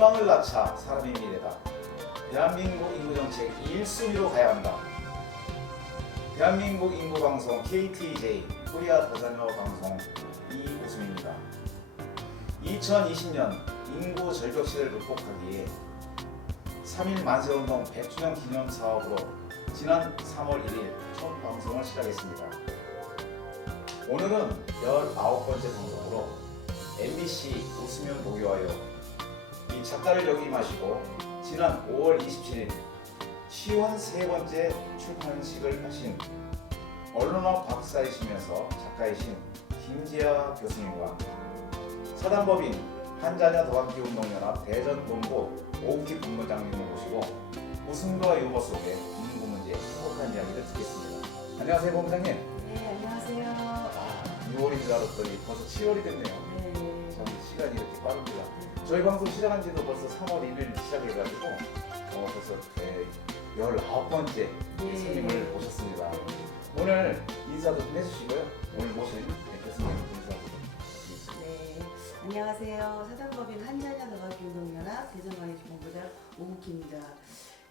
희망을 낳자 사람의 미래다. 대한민국 인구정책 1순위로 가야 한다. 대한민국 인구방송 KTJ 코리아 다자녀 방송 이우승입니다. 2020년 인구 절벽 시대를 극복하기 위해 3.1 만세운동 100주년 기념 사업으로 지난 3월 1일 첫 방송을 시작했습니다. 오늘은 19번째 방송으로 MBC 웃으면 보기와요 이 작가를 역임하시고 지난 5월 27일 시원 세 번째 출판식을 하신 언론학 박사이시면서 작가이신 김재하 교수님과 사단법인 한자녀 더하기운동연합 대전본부 오우키 본부장님을 모시고 웃음과 유머 속에 인구 문제 행복한 이야기를 듣겠습니다. 안녕하세요, 본부장님. 네, 안녕하세요. 6월인 줄 알았더니 벌써 7월이 됐네요. 네. 참 시간이 이렇게 빠릅니다. 저희 방송 시작한 지도 벌써 3월 1일 시작해가지고 벌써 19번째 손님을 모셨습니다. 오늘 인사도 좀 해주시고요. 오늘 모신 교수님 인사 좀. 네, 안녕하세요. 사단법인 한자녀 더하기운동연합 대전광역본부장 오우키입니다.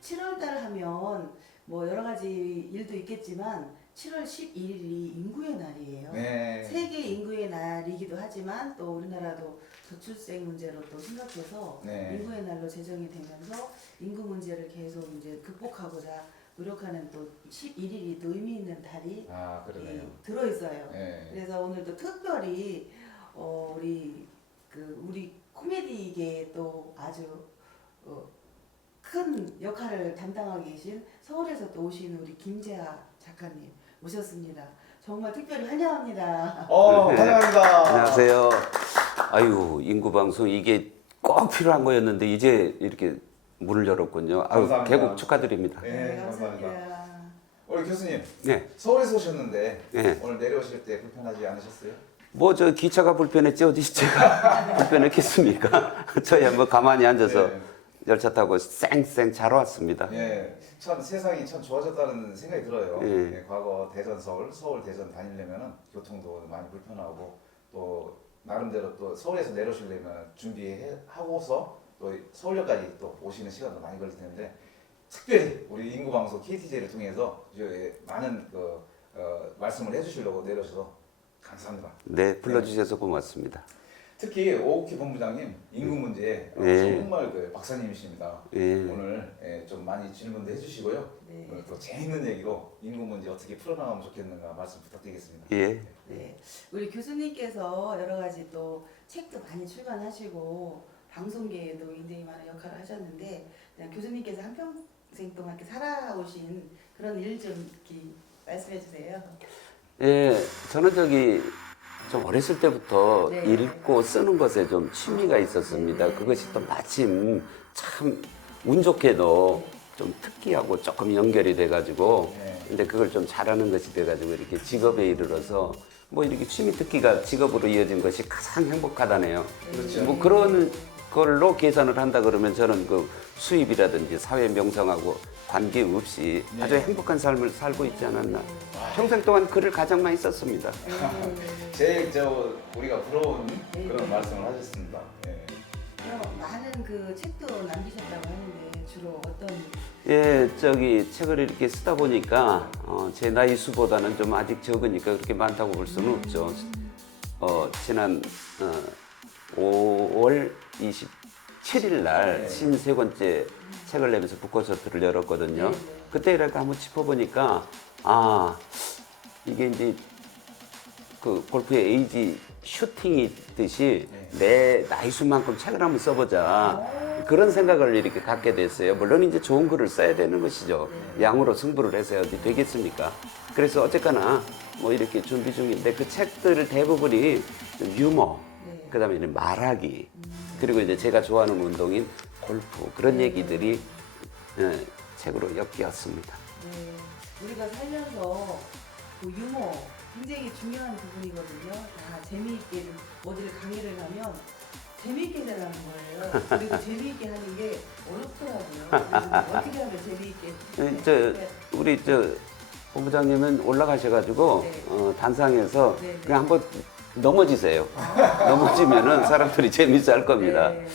7월달 하면 뭐 여러 가지 일도 있겠지만 7월 11일이 인구의 날이에요. 네. 세계 인구의 날이기도 하지만 또 우리나라도 저출생 문제로 또 심각해서 네. 인구의 날로 제정이 되면서 인구 문제를 계속 이제 극복하고자 노력하는 또 11일이 또 의미 있는 달이 그러네요. 들어 있어요. 네. 그래서 오늘도 특별히 우리 코미디계에 또 아주 큰 역할을 담당하고 계신 서울에서 또 오신 우리 김재하 작가님 모셨습니다. 정말 특별히 환영합니다. 환영합니다. 안녕하세요. 아유, 인구방송 이게 꼭 필요한 거였는데 이제 이렇게 문을 열었군요. 아유, 감사합니다. 개국 축하드립니다. 네, 감사합니다. 우리 교수님, 네. 서울에서 오셨는데 네. 오늘 내려오실 때 불편하지 않으셨어요? 뭐 저 기차가 불편했지 어디 제가 불편했겠습니까? 저야 뭐 가만히 앉아서 네. 열차 타고 쌩쌩 잘 왔습니다. 예, 참 세상이 참 좋아졌다는 생각이 들어요. 예. 예, 과거 대전 서울 대전 다니려면 교통도 많이 불편하고 또 나름대로 또 서울에서 내려오시려면 준비하고서 또 서울역까지 또 오시는 시간도 많이 걸릴 텐데 특별히 우리 인구방송 KTJ를 통해서 많은 말씀을 해주시려고 내려오셔서 감사합니다. 네, 불러주셔서 고맙습니다. 특히 오우키 본부장님 인구 문제 예. 정말 박사님이십니다. 예. 오늘 좀 많이 질문도 해주시고요. 네. 오늘 또 재밌는 얘기로 인구 문제 어떻게 풀어나가면 좋겠는가 말씀 부탁드리겠습니다. 예. 네, 우리 교수님께서 여러 가지 또 책도 많이 출간하시고 방송계에도 굉장히 많은 역할을 하셨는데 그냥 교수님께서 한평생 동안 이렇게 살아오신 그런 일 좀 말씀해 주세요. 예, 저는 좀 어렸을 때부터 네. 읽고 쓰는 것에 좀 취미가 있었습니다. 네. 그것이 또 마침 참 운 좋게도 좀 특기하고 조금 연결이 돼가지고 네. 근데 그걸 좀 잘하는 것이 돼가지고 이렇게 직업에 이르러서 뭐 이렇게 취미 특기가 직업으로 이어진 것이 가장 행복하다네요. 그렇죠. 뭐 그런 걸로 계산을 한다 그러면 저는 그 수입이라든지 사회 명성하고 관계없이 네. 아주 행복한 삶을 살고 있지 않았나. 평생 동안 글을 가장 많이 썼습니다. 제일 우리가 부러운 네. 그런 말씀을 하셨습니다. 예. 많은 그 책도 남기셨다고 하는데 주로 어떤 예, 책을 이렇게 쓰다 보니까 제 나이 수보다는 좀 아직 적으니까 그렇게 많다고 볼 수는 없죠. 지난 5월 27일 날 네. 53번째 책을 내면서 북콘서트를 열었거든요. 네. 그때 이렇게 한번 짚어보니까 이게 이제 그 골프의 에이지 슈팅이듯이 내 나이 수만큼 책을 한번 써보자 그런 생각을 이렇게 갖게 됐어요. 물론 이제 좋은 글을 써야 되는 것이죠. 양으로 승부를 해서 어디 되겠습니까? 그래서 어쨌거나 뭐 이렇게 준비 중인데 그 책들 대부분이 좀 유머, 네. 그다음에 이제 말하기, 그리고 이제 제가 좋아하는 운동인 골프 그런 얘기들이 책으로 엮였습니다. 네, 우리가 살면서 그 유머 굉장히 중요한 부분이거든요. 다 재미있게 어디를 강의를 가면 재미있게 잘하는 거예요. 그리고 재미있게 하는 게 어렵더라고요. 그래서 어떻게 하면 재미있게? 우리 본부장님은 올라가셔가지고 네. 단상에서 네, 네. 그냥 한번 넘어지세요. 넘어지면은 사람들이 재밌어 할 겁니다. 네.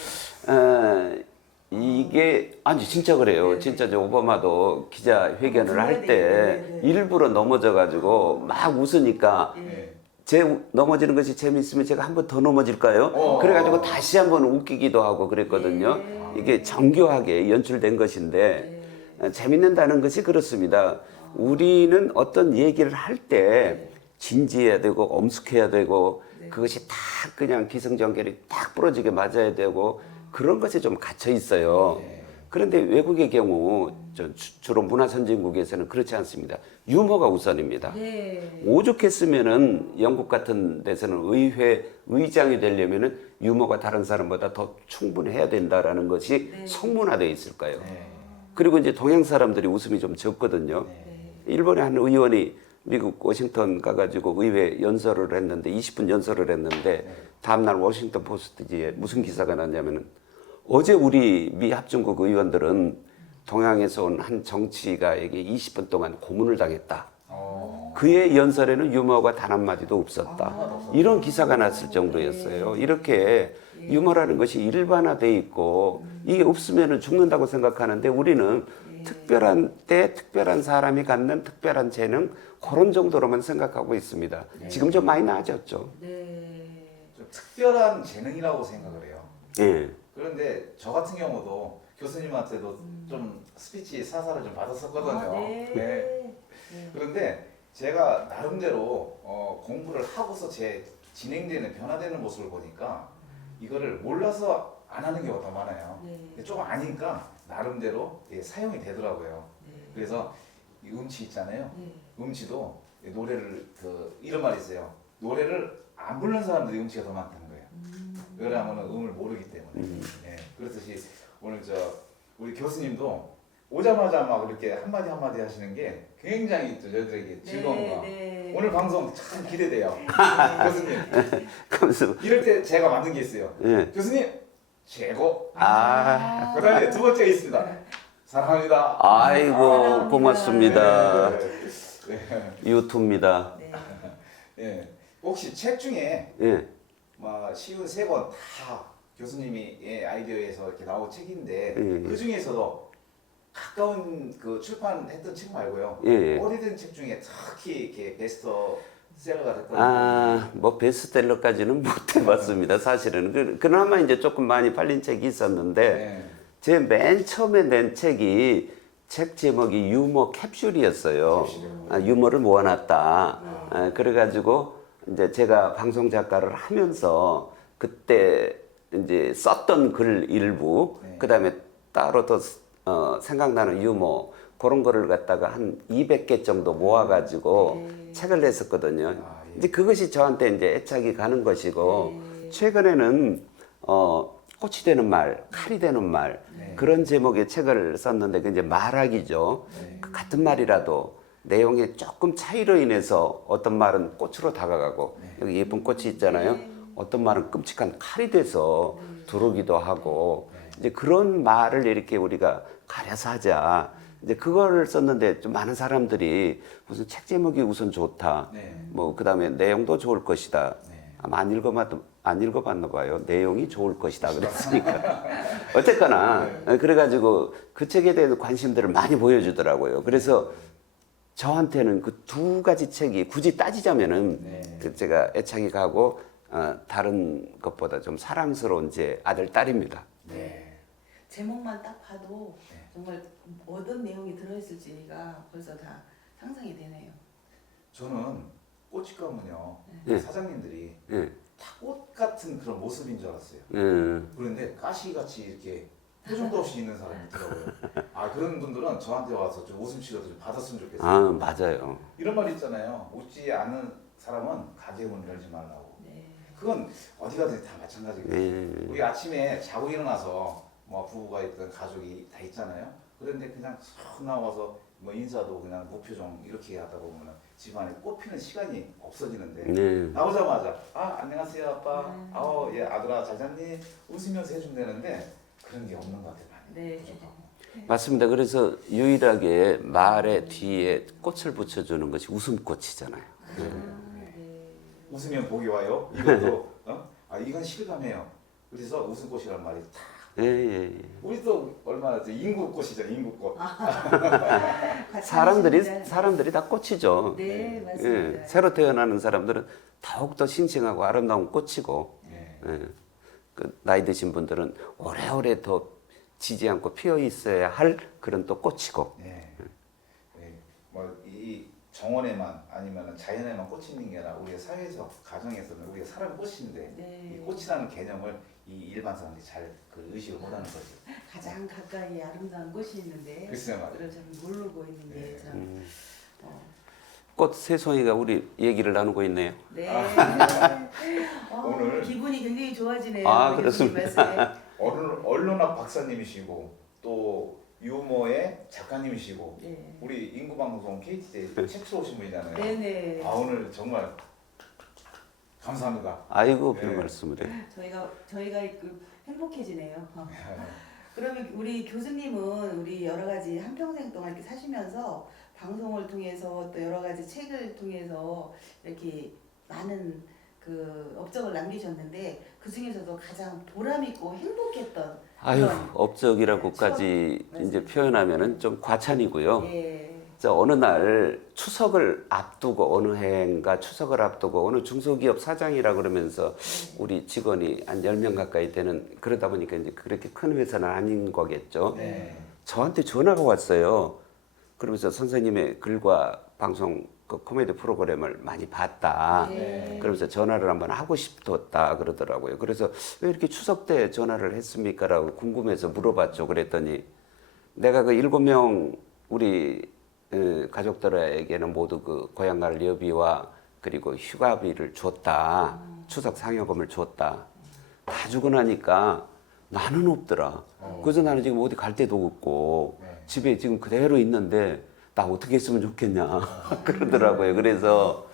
이게 아니 진짜 그래요. 네네. 진짜 저 오바마도 기자회견을 할 때 네네. 일부러 넘어져가지고 막 웃으니까 예. 제 넘어지는 것이 재미있으면 제가 한 번 더 넘어질까요? 그래가지고 다시 한번 웃기기도 하고 그랬거든요. 네. 이게 정교하게 연출된 것인데 재밌는다는 것이 그렇습니다. 우리는 어떤 얘기를 할 때 진지해야 되고 엄숙해야 되고 그것이 딱 그냥 기승전결이 딱 부러지게 맞아야 되고 그런 것이 좀 갇혀 있어요. 그런데 외국의 경우 주로 문화 선진국에서는 그렇지 않습니다. 유머가 우선입니다. 네. 오죽했으면은 영국 같은 데서는 의회 의장이 되려면은 유머가 다른 사람보다 더 충분해야 된다라는 것이 성문화되어 있을까요? 네. 그리고 이제 동양 사람들이 웃음이 좀 적거든요. 일본의 한 의원이 미국 워싱턴 가가지고 의회 연설을 했는데 20분 연설을 했는데 다음날 워싱턴 포스트지에 무슨 기사가 났냐면은 어제 우리 미 합중국 의원들은 동양에서 온 한 정치가에게 20분 동안 고문을 당했다. 그의 연설에는 유머가 단 한마디도 없었다. 이런 기사가 났을 정도였어요. 이렇게 유머라는 것이 일반화되어 있고 이게 없으면 죽는다고 생각하는데 우리는 특별한 때 특별한 사람이 갖는 특별한 재능 그런 정도로만 생각하고 있습니다. 지금 좀 많이 나아졌죠. 네. 좀 특별한 재능이라고 생각을 해요. 예. 그런데 저 같은 경우도 교수님한테도 좀 스피치 사사를 좀 받았었거든요. 아, 네. 네. 그런데 제가 나름대로 공부를 하고서 제 진행되는 변화되는 모습을 보니까 이거를 몰라서 안 하는 경우가 더 많아요. 네. 근데 조금 아니까 나름대로 사용이 되더라고요. 그래서 이 음치 있잖아요. 음치도 노래를 이런 말이 있어요. 노래를 안 부르는 사람들이 음치가 더 많다는 거예요. 왜냐하면 음을 모르기 때문에. 네. 그렇듯이 오늘 우리 교수님도 오자마자 막 이렇게 한마디 한마디 하시는 게 굉장히 또 저희들에게 즐거운 거. 오늘 방송 참 기대돼요. 교수님. 그래서 이럴 때 제가 만든 게 있어요. 예. 교수님 최고. 아, 그다음에 두 번째 있습니다. 사랑합니다. 아이고 사랑합니다. 고맙습니다. 네. 유튜브입니다. 네. 네. 혹시 책 중에 예. 쉬운 세 권 다 교수님이 아이디어에서 이렇게 나온 책인데 예. 그 중에서도 가까운 그 출판했던 책 말고요. 예. 오래된 책 중에 특히 이렇게 베스트셀러가 됐던 뭐 베스트셀러까지는 못 해봤습니다. 사실은 그나마 이제 조금 많이 팔린 책이 있었는데 네. 제 맨 처음에 낸 책이 책 제목이 유머 캡슐이었어요. 유머를 모아놨다. 그래가지고 이제 제가 방송 작가를 하면서 그때 이제 썼던 글 일부, 그다음에 따로 더 생각나는 유머 그런 거를 갖다가 한 200개 정도 모아가지고 책을 냈었거든요. 이제 그것이 저한테 이제 애착이 가는 것이고 최근에는 꽃이 되는 말, 칼이 되는 말 그런 제목의 책을 썼는데 그 이제 말하기죠. 그 같은 말이라도 내용에 조금 차이로 인해서 어떤 말은 꽃으로 다가가고 여기 예쁜 꽃이 있잖아요. 어떤 말은 끔찍한 칼이 돼서 두르기도 하고 이제 그런 말을 이렇게 우리가 가려서 하자. 이제 그거를 썼는데 좀 많은 사람들이 무슨 책 제목이 우선 좋다. 뭐 그다음에 내용도 좋을 것이다. 아마 안 읽어봤나 봐요. 내용이 좋을 것이다 그랬으니까. 어쨌거나 그래가지고 그 책에 대해서 관심들을 많이 보여주더라고요. 그래서 저한테는 그 두 가지 책이 굳이 따지자면은 그 제가 애착이 가고 다른 것보다 좀 사랑스러운 제 아들 딸입니다. 제목만 딱 봐도 정말 어떤 내용이 들어있을지가 벌써 다 상상이 되네요. 저는 꽃이 가면요 사장님들이 예. 다 꽃 같은 그런 모습인 줄 알았어요. 예. 그런데 가시같이 이렇게 표정도 없이 있는 사람이 있더라고요. 그런 분들은 저한테 와서 좀 웃음치료도 좀 받았으면 좋겠어요. 아 맞아요. 이런 말 있잖아요. 웃지 않은 사람은 가게 문을 열지 말라고. 그건 어디 가든지 다 마찬가지거든요. 우리 아침에 자고 일어나서 뭐 부부가 있든 가족이 다 있잖아요. 그런데 그냥 쏙 나와서 뭐 인사도 그냥 무표정 이렇게 하다 보면 집안에 꽃피는 시간이 없어지는데 나오자마자 안녕하세요 아빠, 예 아들아 잘 잤니? 웃으면서 해준다는데 그런 게 없는 것 같아요. 많이 부족하고. 맞습니다. 그래서 유일하게 말의 뒤에 꽃을 붙여주는 것이 웃음꽃이잖아요. 웃으면 복이 와요. 이것도 이건 실감해요. 그래서 웃음꽃이라는 말이 딱 예, 예. 우리도 얼마나 인구꽃이죠, 인구꽃. 같이 사람들이 하시는데. 사람들이 다 꽃이죠. 네, 맞습니다. 예, 새로 태어나는 사람들은 더욱 더 싱싱하고 아름다운 꽃이고, 네. 예, 그 나이 드신 분들은 오래오래 더 지지 않고 피어 있어야 할 그런 또 꽃이고. 네. 네. 뭐이 정원에만 아니면 자연에만 꽃이 있는 게 아니라 우리 사회에서 가정에서는 우리가 사람 꽃인데 네. 이 꽃이라는 개념을 이 일반 사람들이 잘 그 의식을 못하는 거죠. 가장 가까이 아름다운 꽃이 있는데 글쎄요, 맞아요. 그걸 잘 모르고 있는 게 네. 참. 어, 꽃 새송이가 우리 얘기를 나누고 있네요. 네. 오늘 기분이 굉장히 좋아지네요. 아, 우리 그렇습니다. 교수님 말씀에. 언론학 박사님이시고 또 유머의 작가님이시고 네. 우리 인구방송 KT에 책 써오신 분이잖아요. 네네. 아 오늘 정말 감사합니다. 아이고 별 네. 말씀을 해. 저희가 행복해지네요. 그러면 우리 교수님은 우리 여러 가지 한평생 동안 이렇게 사시면서 방송을 통해서 또 여러 가지 책을 통해서 이렇게 많은 그 업적을 남기셨는데 그 중에서도 가장 보람 있고 행복했던 아유 그런 업적이라고까지 추억. 이제 표현하면은 좀 과찬이고요. 예. 저 어느 날 추석을 앞두고 어느 해인가 추석을 앞두고 어느 중소기업 사장이라 그러면서 우리 직원이 한 10명 가까이 되는 그러다 보니까 이제 그렇게 큰 회사는 아닌 거겠죠. 네. 저한테 전화가 왔어요. 그러면서 선생님의 글과 방송 그 코미디 프로그램을 많이 봤다. 네. 그러면서 전화를 한번 하고 싶었다 그러더라고요. 그래서 왜 이렇게 추석 때 전화를 했습니까? 라고 궁금해서 물어봤죠. 그랬더니 내가 그 7명 우리 가족들에게는 모두 그 고향갈 여비와 그리고 휴가비를 줬다. 추석 상여금을 줬다. 다 주고 나니까 나는 없더라. 그래서 나는 지금 어디 갈 데도 없고 네. 집에 지금 그대로 있는데 나 어떻게 했으면 좋겠냐 그러더라고요. 그래서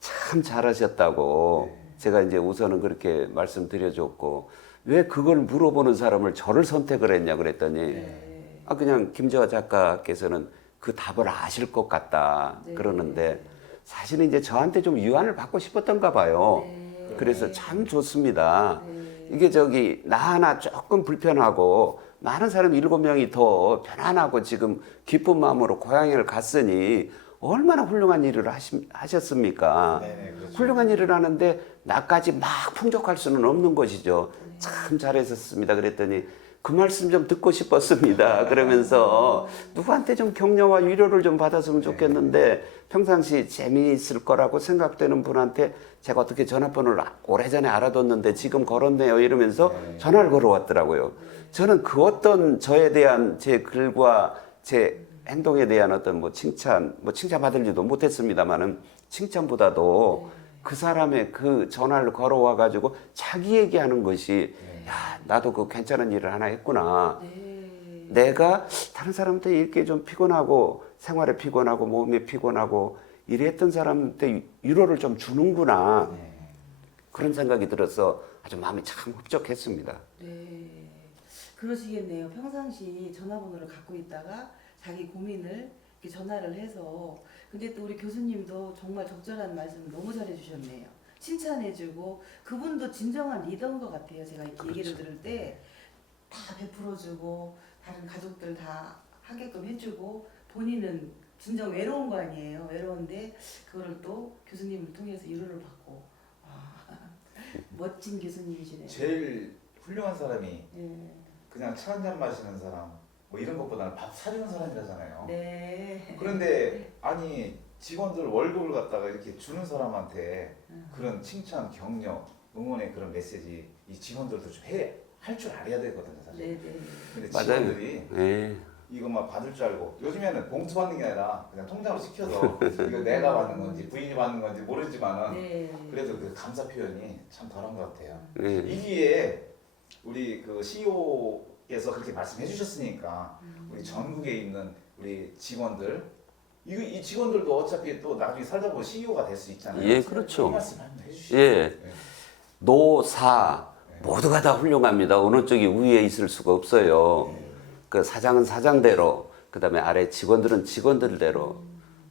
참 잘하셨다고 제가 이제 우선은 그렇게 말씀드려줬고 왜 그걸 물어보는 사람을 저를 선택을 했냐 그랬더니 네. 아 그냥 김재화 작가께서는 그 답을 아실 것 같다 네. 그러는데 사실은 이제 저한테 좀 유안을 받고 싶었던가 봐요. 네. 그래서 참 좋습니다. 네. 이게 저기 나 하나 조금 불편하고 많은 사람 7명이 더 편안하고 지금 기쁜 마음으로 고향을 갔으니 얼마나 훌륭한 일을 하셨습니까? 네네, 그렇죠. 훌륭한 일을 하는데 나까지 막 풍족할 수는 없는 것이죠. 참 잘하셨습니다. 그랬더니 그 말씀 좀 듣고 싶었습니다. 그러면서 누구한테 좀 격려와 위로를 좀 받았으면 좋겠는데 평상시 재미있을 거라고 생각되는 분한테 제가 어떻게 전화번호를 오래전에 알아뒀는데 지금 걸었네요 이러면서 전화를 걸어왔더라고요. 저는 그 어떤 저에 대한 제 글과 제 행동에 대한 어떤 뭐 칭찬 받을지도 못했습니다만은 칭찬보다도 그 사람의 그 전화를 걸어와 가지고 자기 얘기하는 것이 야 나도 그 괜찮은 일을 하나 했구나. 네. 내가 다른 사람한테 이렇게 좀 피곤하고 생활에 피곤하고 몸에 피곤하고 이랬던 사람한테 위로를 좀 주는구나. 그런 생각이 들어서 아주 마음이 참 흡족했습니다. 네. 그러시겠네요. 평상시 전화번호를 갖고 있다가 자기 고민을 이렇게 전화를 해서 근데 또 우리 교수님도 정말 적절한 말씀 너무 잘해 주셨네요. 칭찬해주고 그분도 진정한 리더인 것 같아요. 제가 이렇게 얘기를 들을 때 다 베풀어주고 다른 가족들 다 하게끔 해주고 본인은 진정 외로운 거 아니에요. 외로운데 그거를 또 교수님을 통해서 위로를 받고 멋진 교수님이시네요. 제일 훌륭한 사람이 네. 그냥 차 한 잔 마시는 사람 뭐 이런 것보다는 밥 사주는 사람이라잖아요. 네. 그런데 아니 직원들 월급을 갖다가 이렇게 주는 사람한테 그런 칭찬, 격려, 응원의 그런 메시지 이 직원들도 좀 할 줄 알아야 되거든요, 사실. 네네. 근데 맞아요. 직원들이 예. 이것만 받을 줄 알고 요즘에는 봉투 받는 게 아니라 그냥 통장으로 시켜서 이거 내가 받는 건지 부인이 받는 건지 모르지만은 네. 그래도 그 감사 표현이 참 덜한 것 같아요. 예. 이기에 우리 그 CEO께서 그렇게 말씀해 주셨으니까 우리 전국에 있는 우리 직원들 이 직원들도 어차피 또 나중에 살다 보면 CEO가 될 수 있잖아요. 예, 그렇죠. 이 말씀 한번 해주시죠. 예. 노사 모두가 다 훌륭합니다. 어느 쪽이 우위에 있을 수가 없어요. 그 사장은 사장대로, 그다음에 아래 직원들은 직원들대로.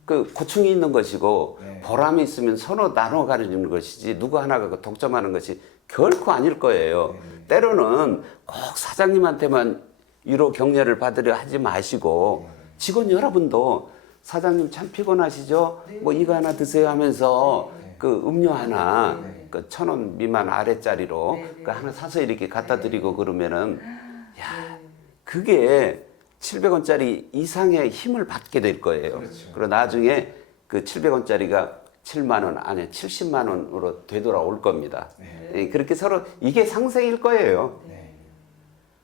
그 고충이 있는 것이고 네. 보람이 있으면 서로 나눠 가지는 것이지 누구 하나가 그 독점하는 것이 결코 아닐 거예요. 때로는 꼭 사장님한테만 위로 격려를 받으려 하지 마시고 직원 여러분도 사장님 참 피곤하시죠? 뭐 이거 하나 드세요 하면서 그 음료 하나 그 1,000원 미만 아래짜리로 그 하나 사서 이렇게 갖다 드리고 그러면은 야 그게 700원짜리 이상의 힘을 받게 될 거예요. 그렇죠. 그리고 나중에 그 700원짜리가 7만 원 아니 70만 원으로 되돌아올 겁니다. 예, 그렇게 서로 이게 상생일 거예요. 네.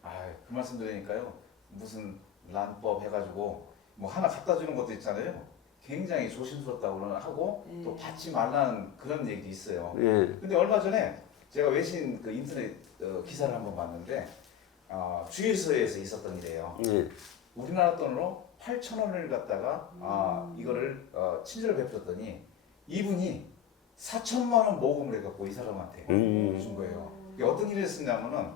아, 그 말씀 드리니까요. 무슨 란법 해가지고 뭐 하나 갖다 주는 것도 있잖아요. 굉장히 조심스럽다고는 하고 또 받지 말라는 그런 얘기도 있어요. 예. 근데 얼마 전에 제가 외신 그 인터넷 기사를 한번 봤는데 주유소에서 있었던 일이에요. 예. 우리나라 돈으로 8,000원을 갖다가 이거를 친절을 베풀었더니 이분이 4천만 원 모금을 해갖고 이 사람한테 준 거예요. 이게 어떤 일을 했었냐면은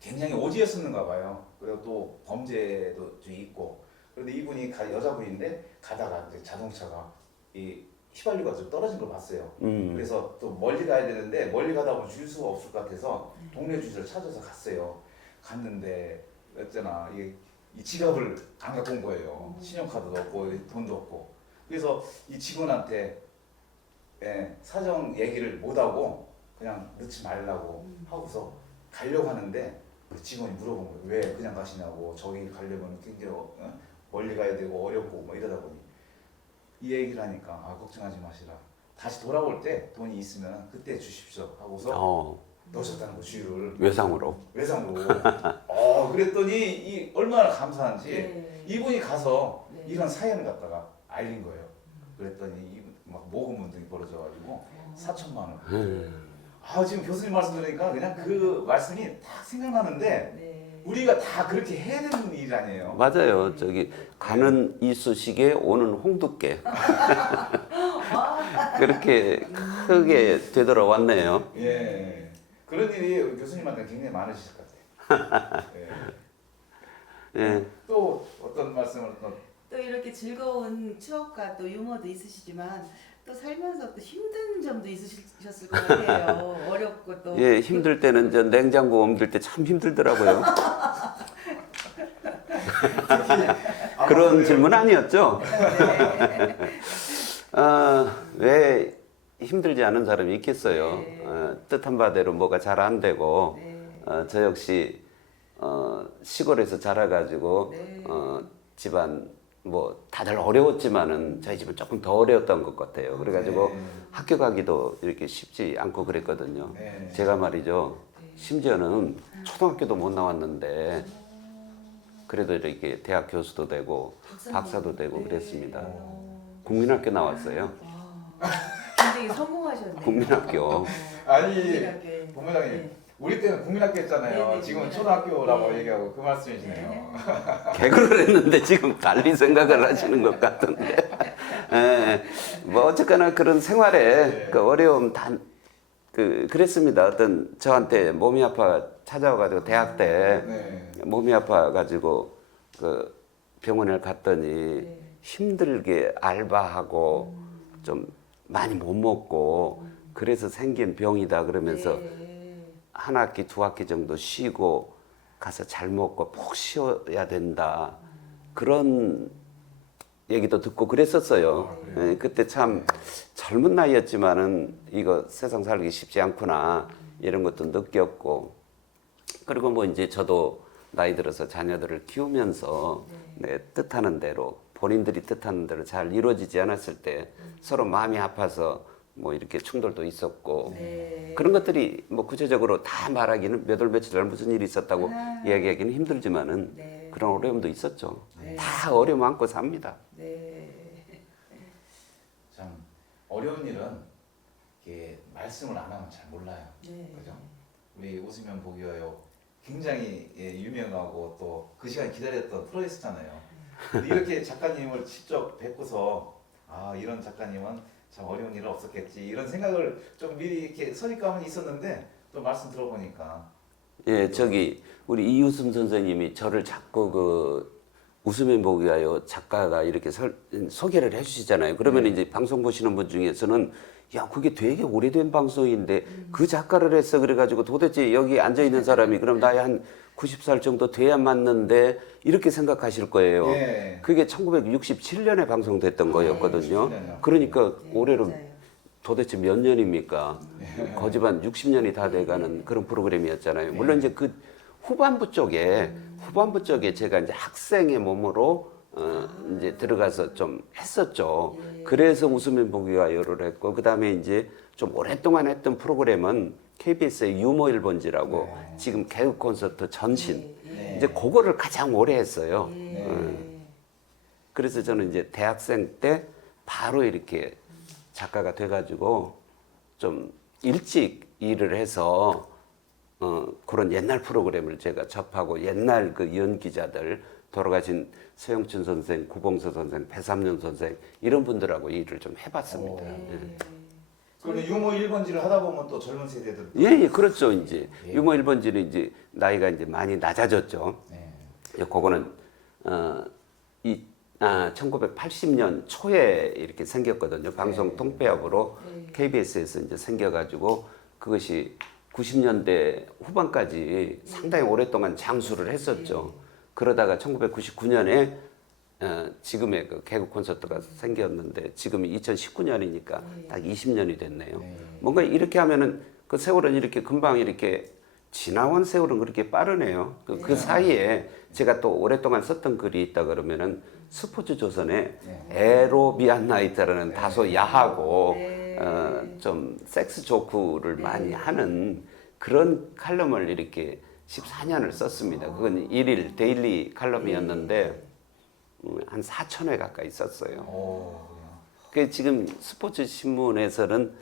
굉장히 오지였었는가 봐요. 그리고 또 범죄도 좀 있고. 그런데 이분이 여자분인데 가다가 이제 자동차가 이 휘발유가 좀 떨어진 걸 봤어요. 그래서 또 멀리 가야 되는데 멀리 가다 보면 줄 수가 없을 것 같아서 동네 주소를 찾아서 갔어요. 갔는데 어쩌나 이 지갑을 안 갖고 온 거예요. 신용카드도 없고 돈도 없고. 그래서 이 직원한테 사정 얘기를 못하고 그냥 넣지 말라고 하고서 가려고 하는데 그 직원이 물어본 거예요. 왜 그냥 가시냐고. 저기 가려면 굉장히 멀리 가야 되고 어렵고 뭐 이러다 보니 이 얘기를 하니까 걱정하지 마시라. 다시 돌아올 때 돈이 있으면 그때 주십시오 하고서 넣으셨다는 거 주유를 외상으로. 그랬더니 얼마나 감사한지 이분이 가서 이런 사연을 갖다가 알린 거예요. 그랬더니 막 모금 운동이 벌어져가지고 4천만 원. 지금 교수님 말씀 들으니까 그냥 그 말씀이 딱 생각나는데 우리가 다 그렇게 해야 되는 일 아니에요. 맞아요. 저기 가는 이쑤시개 오는 홍두깨. 그렇게 크게 되돌아왔네요. 예. 그런 일이 우리 교수님한테 굉장히 많으실 것 같아요. 예. 또 어떤 말씀을 또 이렇게 즐거운 추억과 또 유머도 있으시지만 또 살면서 또 힘든 점도 있으셨을 것 같아요. 어렵고 또. 예, 힘들 때는 저 냉장고 옮길 때 참 힘들더라고요. 그런 질문 아니었죠? 왜 힘들지 않은 사람이 있겠어요. 뜻한 바대로 뭐가 잘 안 되고 저 역시 시골에서 자라가지고 집안 뭐 다들 어려웠지만은 저희 집은 조금 더 어려웠던 것 같아요. 그래가지고 학교 가기도 이렇게 쉽지 않고 그랬거든요. 제가 말이죠. 심지어는 초등학교도 못 나왔는데 그래도 이렇게 대학 교수도 되고 박사도 되고 그랬습니다. 국민학교 나왔어요. 굉장히 성공하셨네요. 국민학교. 아니 본부장님 우리 때는 국민학교 했잖아요. 지금은 초등학교라고 얘기하고 그 말씀이시네요. 개그를 했는데 지금 달리 생각을 하시는 것 같은데. 뭐 어쨌거나 그런 생활에 그 어려움 그랬습니다. 어떤 저한테 몸이 아파 찾아와가지고 대학 때 몸이 아파가지고 그 병원을 갔더니 힘들게 알바하고 좀 많이 못 먹고 그래서 생긴 병이다 그러면서 한 학기 두 학기 정도 쉬고 가서 잘 먹고 푹 쉬어야 된다 그런 얘기도 듣고 그랬었어요. 그때 참 젊은 나이였지만은 이거 세상 살기 쉽지 않구나 이런 것도 느꼈고 그리고 뭐 이제 저도 나이 들어서 자녀들을 키우면서 내 뜻하는 대로 본인들이 뜻하는 대로 잘 이루어지지 않았을 때 서로 마음이 아파서 뭐 이렇게 충돌도 있었고 그런 것들이 뭐 구체적으로 다 말하기는 몇 월 며칠 날 무슨 일이 있었다고 이야기하기는 힘들지만은 그런 어려움도 있었죠. 다 어려움 안고 삽니다. 참 어려운 일은 이게 말씀을 안 하면 잘 몰라요. 그죠? 우리 웃으면 복이 와요. 굉장히 유명하고 또 그 시간 기다렸던 프로였잖아요. 이렇게 작가님을 직접 뵙고서 이런 작가님은 참 어려운 일은 없었겠지 이런 생각을 좀 미리 이렇게 선입감은 있었는데 또 말씀 들어보니까 저기 우리 이웃음 선생님이 저를 자꾸 웃으면 보기 위하여 작가가 이렇게 소개를 해주시잖아요. 그러면 이제 방송 보시는 분 중에서는 야, 그게 되게 오래된 방송인데 그 작가를 했어. 그래가지고 도대체 여기 앉아있는 사람이 그럼 나이 한 90살 정도 돼야 맞는데 이렇게 생각하실 거예요. 예. 그게 1967년에 방송됐던 거였거든요. 67년이요. 그러니까 네, 올해로 맞아요. 도대체 몇 년입니까? 거짓 한 60년이 다 돼가는 그런 프로그램이었잖아요. 물론 이제 그 후반부 쪽에 제가 이제 학생의 몸으로 이제 들어가서 좀 했었죠. 그래서 웃으면 보기 위하여를 했고, 그 다음에 이제 좀 오랫동안 했던 프로그램은 KBS의 유머 1번지라고 지금 개그 콘서트 전신. 네. 이제 그거를 가장 오래 했어요. 네. 그래서 저는 이제 대학생 때 바로 이렇게 작가가 돼가지고 좀 일찍 일을 해서 그런 옛날 프로그램을 제가 접하고 옛날 그 연기자들 돌아가신 서영춘 선생, 구봉서 선생, 배삼년 선생 이런 분들하고 일을 좀 해봤습니다. 네. 그런데 유머 1번지를 하다 보면 또 젊은 세대들 예, 그렇죠. 이제 예. 유머 1번지는 이제 나이가 이제 많이 낮아졌죠. 네. 그거는 1980년 초에 이렇게 생겼거든요. 방송 네. 통폐합으로 KBS에서 이제 생겨가지고 그것이 90년대 후반까지 상당히 오랫동안 장수를 했었죠. 그러다가 1999년에 지금의 그 개그 콘서트가 생겼는데 지금이 2019년이니까 딱 20년이 됐네요. 네. 뭔가 이렇게 하면은 그 세월은 이렇게 금방 이렇게 지나온 세월은 그렇게 빠르네요. 그 사이에 제가 또 오랫동안 썼던 글이 있다 그러면은 스포츠 조선에 에로비안 나이트라는 다소 야하고 좀 섹스 조크를 많이 하는 그런 칼럼을 이렇게 14년을 썼습니다. 그건 일일 데일리 칼럼이었는데 한 4,000회 가까이 썼어요. 오, 그 지금 스포츠 신문에서는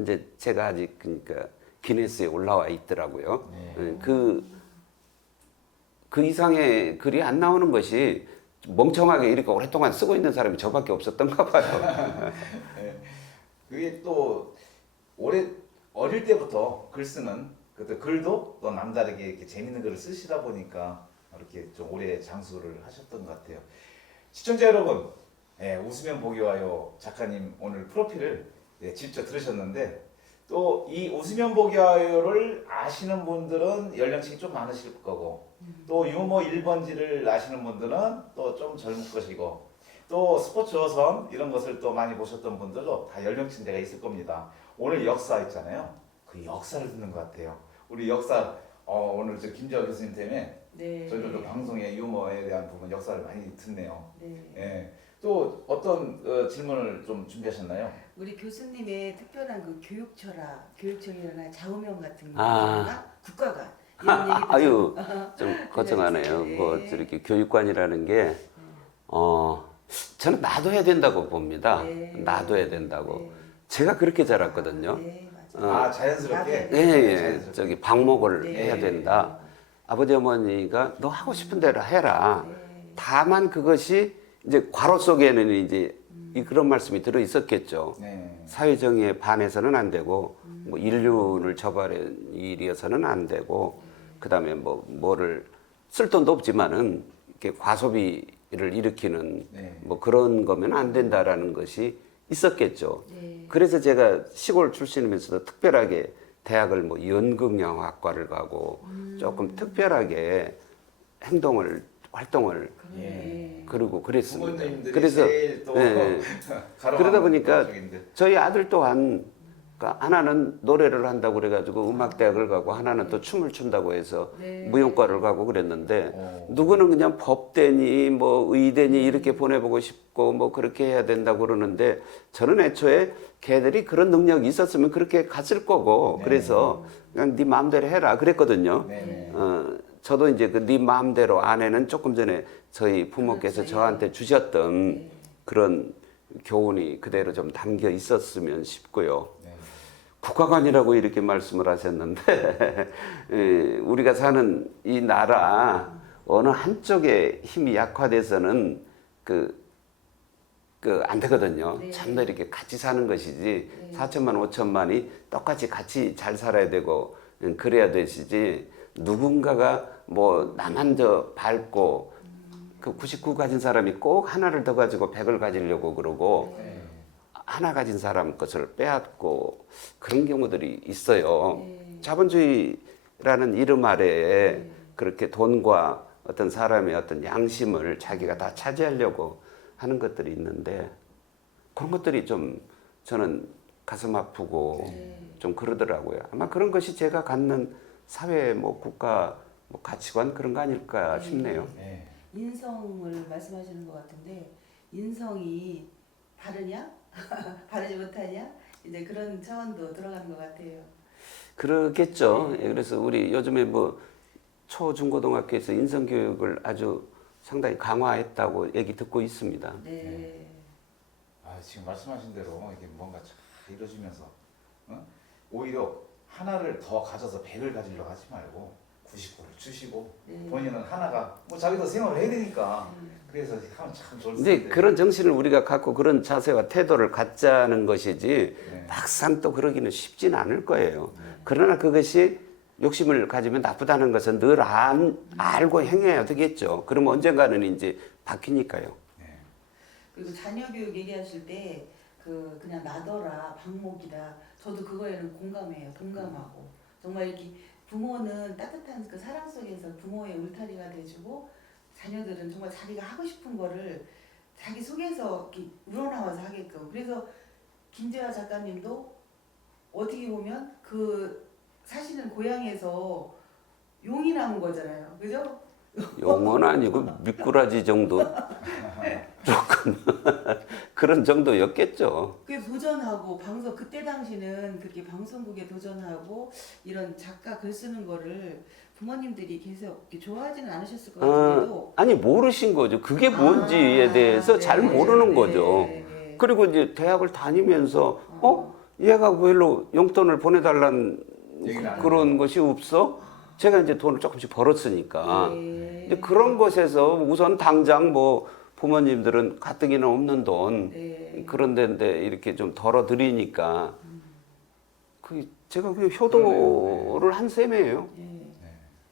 이제 제가 아직 그러니까 기네스에 올라와 있더라고요. 그 이상의 글이 안 나오는 것이 멍청하게 이렇게 오랫동안 쓰고 있는 사람이 저밖에 없었던가 봐요. 그게 또 어릴 때부터 글 쓰는 그때 글도 또 남다르게 이렇게 재밌는 글을 쓰시다 보니까 이렇게 좀 오래 장수를 하셨던 것 같아요. 시청자 여러분, 웃으면 보기 와요 작가님 오늘 프로필을 직접 들으셨는데 또 이 웃으면 보기 와요를 아시는 분들은 연령층이 좀 많으실 거고 또 유머 1번지를 아시는 분들은 또 좀 젊을 것이고 또 스포츠 조선 이런 것을 또 많이 보셨던 분들도 다 연령층대가 있을 겁니다. 오늘 역사 있잖아요. 그 역사를 듣는 것 같아요. 우리 역사 오늘 저 김재화 교수님 때문에 네. 저희들도 방송의 유머에 대한 부분 역사를 많이 듣네요. 네. 예. 또 어떤 질문을 좀 준비하셨나요? 우리 교수님의 특별한 그 교육 철학, 좌우명 같은 거, 아. 국가관 이런 얘기도 아유, 좀 좀 거창하네요. 네. 뭐 이렇게 교육관이라는 게 저는 놔둬야 된다고 봅니다. 네. 놔둬야 된다고. 네. 제가 그렇게 자랐거든요. 네, 맞아요. 자연스럽게. 예, 예. 자연스럽게. 저기 방목을 네. 해야 된다. 아버지 어머니가 너 하고 싶은 대로 해라. 네. 다만 그것이 이제 괄호 속에는 이제 그런 말씀이 들어 있었겠죠. 네. 사회 정의에 반해서는 안 되고 뭐 인륜을 저버리는 일이어서는 안 되고 그다음에 뭐를 쓸 돈도 없지만은 이렇게 과소비를 일으키는 네. 뭐 그런 거면 안 된다라는 것이 있었겠죠. 네. 그래서 제가 시골 출신이면서도 특별하게 대학을 뭐 연극영화학과를 가고 조금 특별하게 활동을 네. 그러고 그랬습니다. 부모님들이 그래서 제일 또 네. 가로막는 그러다 보니까 쪽인데. 저희 아들 또한 그러니까 하나는 노래를 한다고 그래가지고 음악대학을 가고 하나는 또 춤을 춘다고 해서 네. 무용과를 가고 그랬는데 오. 누구는 그냥 법대니 뭐 의대니 이렇게 보내보고 싶고 뭐 그렇게 해야 된다고 그러는데 저는 애초에 걔들이 그런 능력이 있었으면 그렇게 갔을 거고 네. 그래서 그냥 네 마음대로 해라 그랬거든요. 네네. 저도 이제 그 네 마음대로 안에는 조금 전에 저희 부모께서 그렇지. 저한테 주셨던 네. 그런 교훈이 그대로 좀 담겨 있었으면 싶고요. 네. 국가관이라고 이렇게 말씀을 하셨는데 우리가 사는 이 나라 어느 한쪽에 힘이 약화돼서는 안 되거든요. 네. 전부 이렇게 같이 사는 것이지 네. 4천만 5천만이 똑같이 같이 잘 살아야 되고 그래야 되시지 누군가가 뭐 나만 저 밝고 그 99 가진 사람이 꼭 하나를 더 가지고 100을 가지려고 그러고 네. 하나 가진 사람 것을 빼앗고 그런 경우들이 있어요. 네. 자본주의라는 이름 아래에 그렇게 돈과 어떤 사람의 어떤 양심을 자기가 다 차지하려고 하는 것들이 있는데 그런 것들이 좀 저는 가슴 아프고 좀 그러더라고요. 아마 그런 것이 제가 갖는 사회 뭐 국가 뭐 가치관 그런 거 아닐까 싶네요. 네. 인성을 말씀하시는 것 같은데 인성이 바르냐 바르지 못하냐 이제 그런 차원도 들어가는 것 같아요. 그러겠죠. 예, 그래서 우리 요즘에 뭐 초, 중, 고등학교에서 인성 교육을 아주 상당히 강화했다고 얘기 듣고 있습니다. 네. 아, 지금 말씀하신 대로 이게 뭔가 잘 이루어지면서 오히려 하나를 더 가져서 100을 가지려고 하지 말고 99를 주시고 본인은 하나가 뭐 자기도 생활을 해야 되니까 그래서 하면 참 좋을 텐데. 근데 그런 정신을 우리가 갖고 그런 자세와 태도를 갖자는 것이지 네. 막상 또 그러기는 쉽지는 않을 거예요. 그러나 그것이 욕심을 가지면 나쁘다는 것은 늘 알고 행해야 되겠죠. 그러면 언젠가는 이제 바뀌니까요. 그리고 자녀 교육 얘기하실 때 그냥 나더라 방목이다. 저도 그거에는 공감해요. 동감하고 정말 이렇게 부모는 따뜻한 그 사랑 속에서 부모의 울타리가 돼주고 자녀들은 정말 자기가 하고 싶은 거를 자기 속에서 이렇게 우러나와서 하게끔. 그래서 김재화 작가님도 어떻게 보면 그 사시는 고향에서 용이 남은 거잖아요. 그죠? 용어는 아니고 미꾸라지 정도 조금 그런 정도였겠죠. 그 도전하고 방송 그때 당시는 그렇게 방송국에 도전하고 이런 작가 글 쓰는 거를 부모님들이 계속 이렇게 좋아하지는 않으셨을 것 같은데도 아니 모르신 거죠. 그게 뭔지에 대해서 잘 모르는 거죠. 네. 그리고 이제 대학을 다니면서 얘가 별로 용돈을 보내달라는 얘기는 안 그런 것이 없어? 제가 이제 돈을 조금씩 벌었으니까. 네. 근데 그런 것에서 우선 당장 뭐 부모님들은 가뜩이나 없는 돈 네. 그런 데인데 이렇게 좀 덜어드리니까 그 제가 그냥 효도를 한 셈이에요. 네.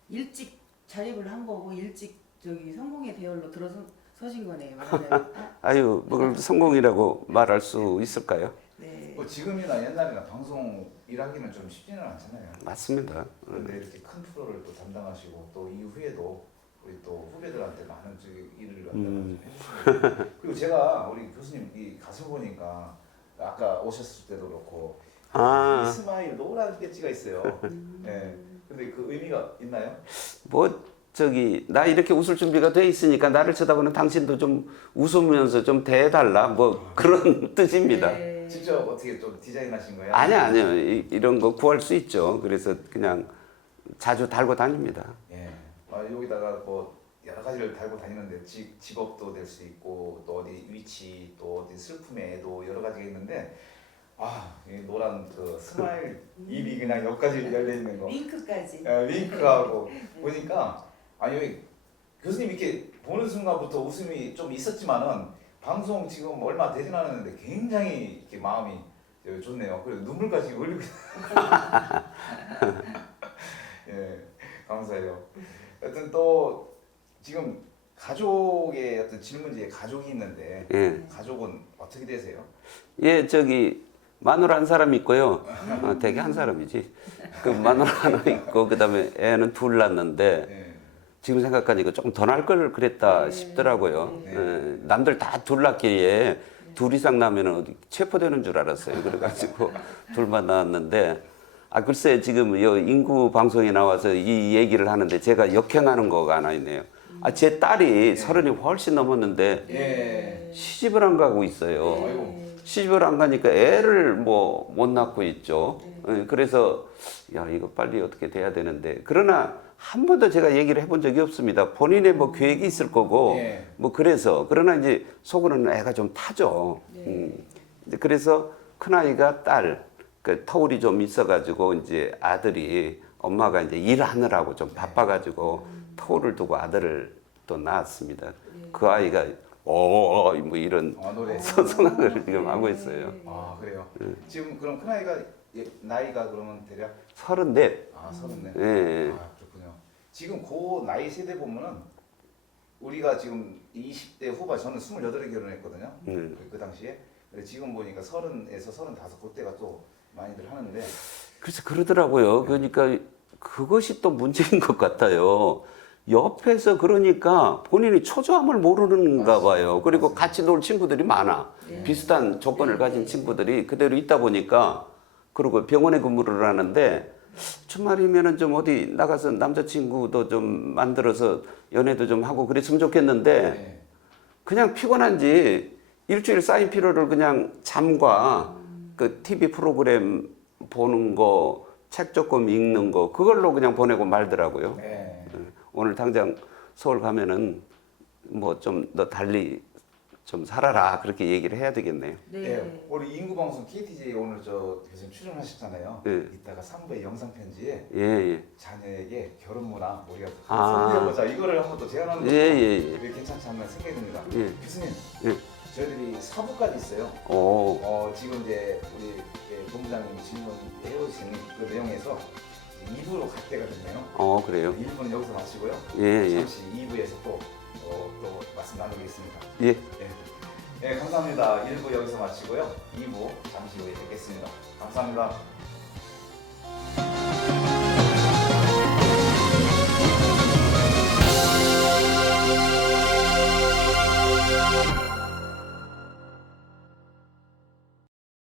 일찍 자립을 한 거고 일찍 저기 성공의 대열로 들어서신 거네요. 맞아요. 아유, 뭐 그걸 성공이라고 말할 수 있을까요? 네. 뭐 지금이나 옛날이나 방송 일하기는 좀 쉽지는 않잖아요. 맞습니다. 그런데 이렇게 큰 프로를 또 담당하시고 또 이후에도 우리 또 후배들한테 많은 일을 해주시고 그리고 제가 우리 교수님 이 가수 보니까 아까 오셨을 때도 그렇고 이 스마일 노란 배지가 있어요. 네. 근데 그 의미가 있나요? 뭐 저기 나 이렇게 웃을 준비가 돼 있으니까 나를 쳐다보는 당신도 좀 웃으면서 좀 대해달라 뭐 그런 뜻입니다. 네. 직접 어떻게 좀 디자인하신 거예요? 아니요 이런 거 구할 수 있죠. 그래서 그냥 자주 달고 다닙니다. 예. 여기다가 뭐 여러 가지를 달고 다니는데 직업도 될 수 있고 또 어디 위치 또 어디 슬픔의 애도 여러 가지가 있는데 이 노란 그 스마일 입이 그냥 여기까지 열려 있는 거. 윙크까지. 윙크하고 보니까 여기 교수님 이렇게 보는 순간부터 웃음이 좀 있었지만은 방송 지금 얼마 되진 않았는데 굉장히 이렇게 마음이 좋네요. 그리고 눈물까지 흘리고 예, 감사해요. 하여튼 또 지금 가족의 어떤 질문지에 가족이 있는데 예. 가족은 어떻게 되세요? 예, 저기 마누라 한 사람 있고요. 되게 한 사람이지. 그 마누라 하나 있고 그다음에 애는 둘 낳았는데 예. 지금 생각하니까 조금 더 날 걸 그랬다 싶더라고요. 네. 예, 남들 다 둘 낳기에 둘 이상 나면은 어디 체포되는 줄 알았어요. 그래가지고 둘만 낳았는데 글쎄 지금 요 인구 방송에 나와서 이 얘기를 하는데 제가 역행하는 거가 하나 있네요. 제 딸이 30이 훨씬 넘었는데 예. 시집을 안 가고 있어요. 아이고. 시집을 안 가니까 애를 뭐 못 낳고 있죠. 그래서 야 이거 빨리 어떻게 돼야 되는데 그러나 한 번도 제가 얘기를 해본 적이 없습니다. 본인의 뭐 계획이 있을 거고 예. 뭐 그래서 그러나 이제 속으로는 애가 좀 타죠. 이제 그래서 큰 아이가 딸, 그 터울이 좀 있어가지고 이제 아들이 엄마가 이제 일하느라고 좀 바빠가지고 터울을 두고 아들을 또 낳았습니다. 그 아이가 뭐 이런 노래. 성악을 지금 하고 있어요. 그래요. 지금 그럼 큰 아이가 나이가 그러면 대략 34. 34. 예. 그렇군요. 지금 그 나이 세대 보면은 우리가 지금 20대 후반, 저는 28에 결혼했거든요. 네. 그 당시에. 근데 지금 보니까 30에서 35 그때가 또 많이들 하는데. 그래서 그러더라고요. 그러니까 그것이 또 문제인 것 같아요. 옆에서 그러니까 본인이 초조함을 모르는가 봐요. 그리고 같이 놀 친구들이 많아. 네. 비슷한 조건을 네. 가진 친구들이 그대로 있다 보니까 그리고 병원에 근무를 하는데 주말이면은 좀 어디 나가서 남자친구도 좀 만들어서 연애도 좀 하고 그랬으면 좋겠는데 네. 그냥 피곤한지 일주일 쌓인 피로를 그냥 잠과 그 TV 프로그램 보는 거, 책 조금 읽는 거 그걸로 그냥 보내고 말더라고요. 네. 오늘 당장 서울 가면은 뭐 좀 너 달리 좀 살아라 그렇게 얘기를 해야 되겠네요. 네. 네. 우리 인구 방송 KTJ 오늘 저 교수님 출연하셨잖아요. 네. 이따가 3부의 영상 편지에 예, 예. 자녀에게 결혼 문화 우리가 아. 소개해보자 이거를 한번 또 제안하는 것도 예, 예, 예. 되게 괜찮지 않나 생각이 듭니다. 예. 교수님, 예. 저희들이 4부까지 있어요. 오. 지금 이제 우리 본부장님이 질문해 오신 그 내용에서 2부로 갈 때가 됐네요. 그래요. 1부는 여기서 마치고요. 예, 예. 잠시 2부에서 또 말씀 나누겠습니다. 예. 네, 감사합니다. 1부 여기서 마치고요. 2부 잠시 후에 뵙겠습니다. 감사합니다.